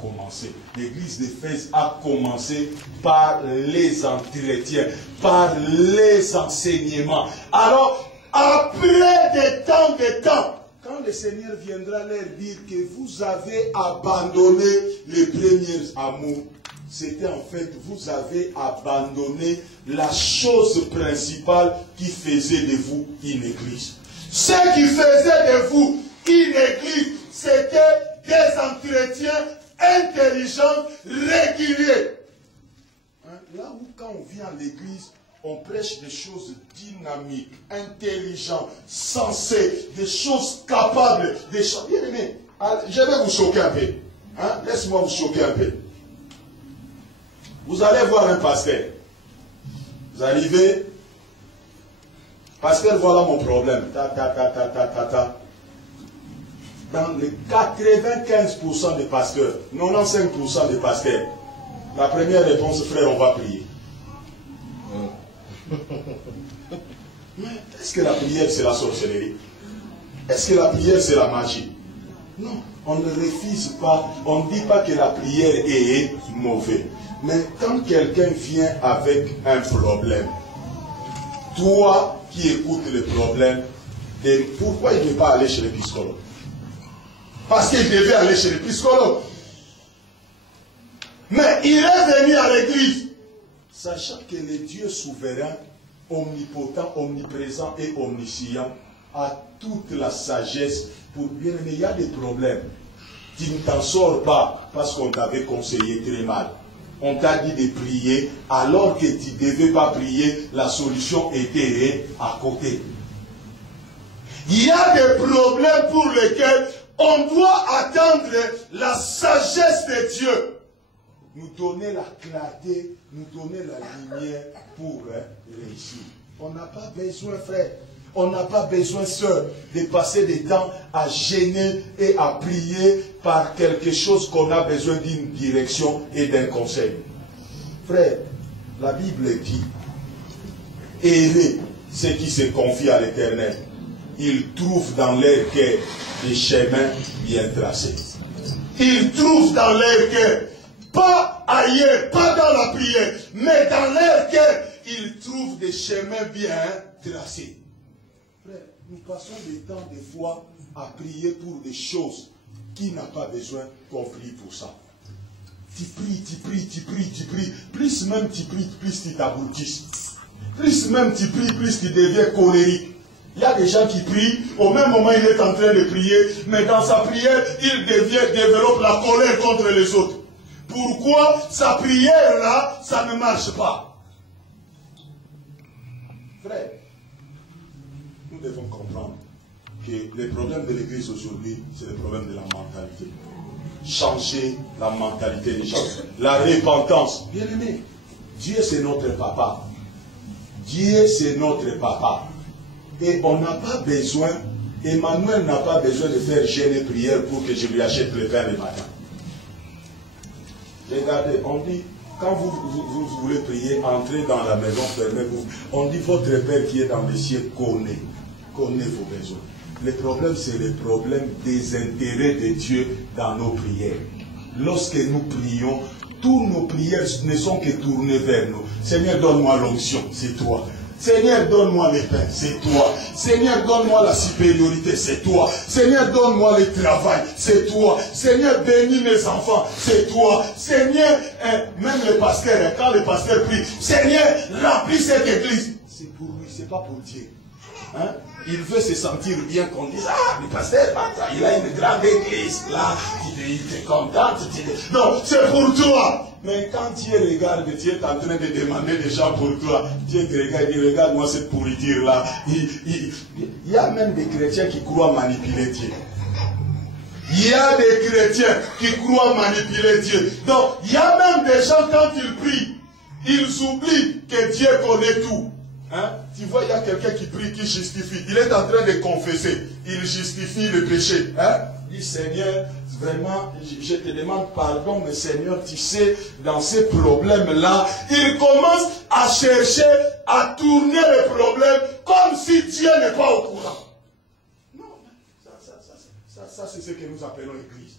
commencé. L'église d'Éphèse a commencé par les entretiens, par les enseignements. Alors, après des temps, quand le Seigneur viendra leur dire que vous avez abandonné les premiers amours, c'était en fait, vous avez abandonné la chose principale qui faisait de vous une église. Ce qui faisait de vous une église, c'était des entretiens intelligents, réguliers. Hein? Là où quand on vient à l'église, on prêche des choses dynamiques, intelligentes, sensées, des choses capables, des choses... Bien aimé, je vais vous choquer un peu. Hein? Laisse-moi vous choquer un peu. Vous allez voir un pasteur. Vous arrivez, pasteur, voilà mon problème. Dans les 95% des pasteurs, 95% des pasteurs, la première réponse, frère, on va prier. Mais est-ce que la prière c'est la sorcellerie? Est-ce que la prière c'est la magie? Non, on ne refuse pas, on ne dit pas que la prière est mauvaise. Mais quand quelqu'un vient avec un problème, toi qui écoutes le problème, pourquoi il ne veut pas aller chez le psychologue? Parce qu'il devait aller chez le psychologue. Mais il est venu à l'église, sachant que le Dieu souverain, omnipotent, omniprésent et omniscient a toute la sagesse pour bien aimer. Il y a des problèmes. Tu ne t'en sors pas parce qu'on t'avait conseillé très mal. On t'a dit de prier alors que tu ne devais pas prier, la solution était à côté. Il y a des problèmes pour lesquels on doit attendre la sagesse de Dieu. Nous donner la clarté, nous donner la lumière pour réussir. On n'a pas besoin, frère, on n'a pas besoin, sœur, de passer des temps à gêner et à prier par quelque chose qu'on a besoin d'une direction et d'un conseil. Frère, la Bible dit, heureux ceux qui se confient à l'Éternel. Ils trouvent dans leur cœur des chemins bien tracés. Ils trouvent dans leur cœur, pas ailleurs, pas dans la prière, mais dans leur cœur, ils trouvent des chemins bien tracés. Frère, nous passons des temps, des fois, à prier pour des choses qui n'ont pas besoin qu'on prie pour ça. Tu pries, tu pries, tu pries, tu pries. Plus même tu pries, plus tu t'abrutisses. Plus même tu pries, plus tu deviens colérique. Il y a des gens qui prient, au même moment il est en train de prier, mais dans sa prière, il développe la colère contre les autres. Pourquoi sa prière là, ça ne marche pas? Frère, nous devons comprendre que le problème de l'église aujourd'hui, c'est le problème de la mentalité. Changer la mentalité des gens. La repentance. Bien aimé, Dieu c'est notre papa. Dieu c'est notre papa. Et on n'a pas besoin, Emmanuel n'a pas besoin de faire jeûne et prière pour que je lui achète le pain le matin. Regardez, on dit, quand vous voulez prier, entrez dans la maison, fermez-vous. On dit, votre Père qui est dans les cieux connaît vos besoins. Le problème, c'est le problème des intérêts de Dieu dans nos prières. Lorsque nous prions, toutes nos prières ne sont que tournées vers nous. Seigneur, donne-moi l'onction, c'est toi. Seigneur, donne-moi les pains, c'est toi. Seigneur, donne-moi la supériorité, c'est toi. Seigneur, donne-moi le travail, c'est toi. Seigneur, bénis mes enfants, c'est toi. Seigneur, même le pasteur, quand le pasteur prie, Seigneur, remplis cette église. C'est pour lui, c'est pas pour Dieu. Hein? Il veut se sentir bien qu'on dise, ah, le pasteur, il a une grande église, là, il est content. Non, c'est pour toi. Mais quand Dieu regarde, Dieu est en train de demander des gens pour toi. Dieu te regarde, il dit, regarde-moi cette pourriture-là. Il y a même des chrétiens qui croient manipuler Dieu. Il y a des chrétiens qui croient manipuler Dieu. Donc, il y a même des gens, quand ils prient, ils oublient que Dieu connaît tout. Hein? Tu vois, il y a quelqu'un qui prie, qui justifie. Il est en train de confesser. Il justifie le péché. Hein? Il dit, Seigneur, vraiment, je te demande pardon, mais Seigneur, tu sais, dans ces problèmes-là, il commence à chercher, à tourner le problème comme si Dieu n'est pas au courant. Non, ça c'est ce que nous appelons l'église.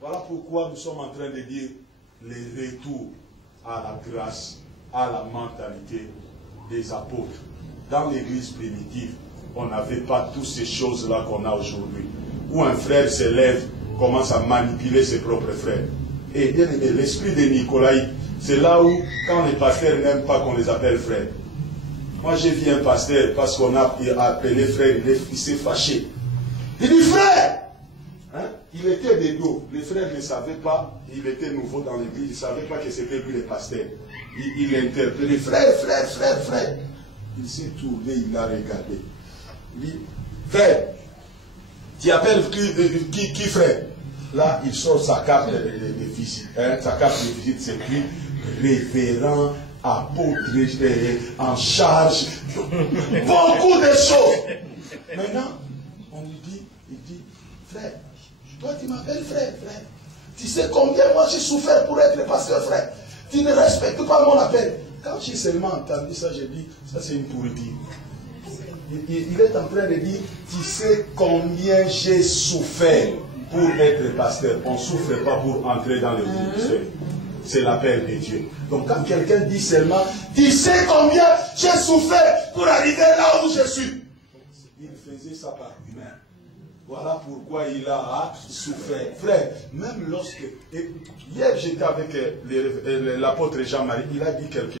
Voilà pourquoi nous sommes en train de dire le retour à la grâce, à la mentalité des apôtres. Dans l'église primitive, on n'avait pas toutes ces choses-là qu'on a aujourd'hui. Où un frère se lève, commence à manipuler ses propres frères. Et bien aimé, l'esprit de Nicolas, c'est là où, quand les pasteurs n'aiment pas qu'on les appelle frères. Moi, j'ai vu un pasteur, parce qu'on a appelé frère, il s'est fâché. Il dit frère, hein? Il était de dos. Les frères ne savaient pas, il était nouveau dans l'église, il ne savait pas que c'était lui le pasteur. Il interpellait frère, frère, frère, frère. Il s'est tourné, il a regardé. Il dit, frère, tu appelles qui frère? Là, il sort sa carte de visite. Hein? Sa carte de visite, c'est écrit révérend, apôtre, en charge. Beaucoup de choses. Maintenant, on lui dit, il dit, frère, toi tu m'appelles frère, frère. Tu sais combien moi j'ai souffert pour être pasteur, frère. Tu ne respectes pas mon appel. Quand j'ai seulement entendu ça, j'ai dit, ça c'est une pourriture. Il est en train de dire, tu sais combien j'ai souffert pour être pasteur. On ne souffre pas pour entrer dans le ministère. C'est l'appel de Dieu. Donc quand quelqu'un dit seulement, tu sais combien j'ai souffert pour arriver là où je suis. Il faisait ça par lui-même. Voilà pourquoi il a souffert. Frère, même lorsque... Hier j'étais avec l'apôtre Jean-Marie, il a dit quelque chose.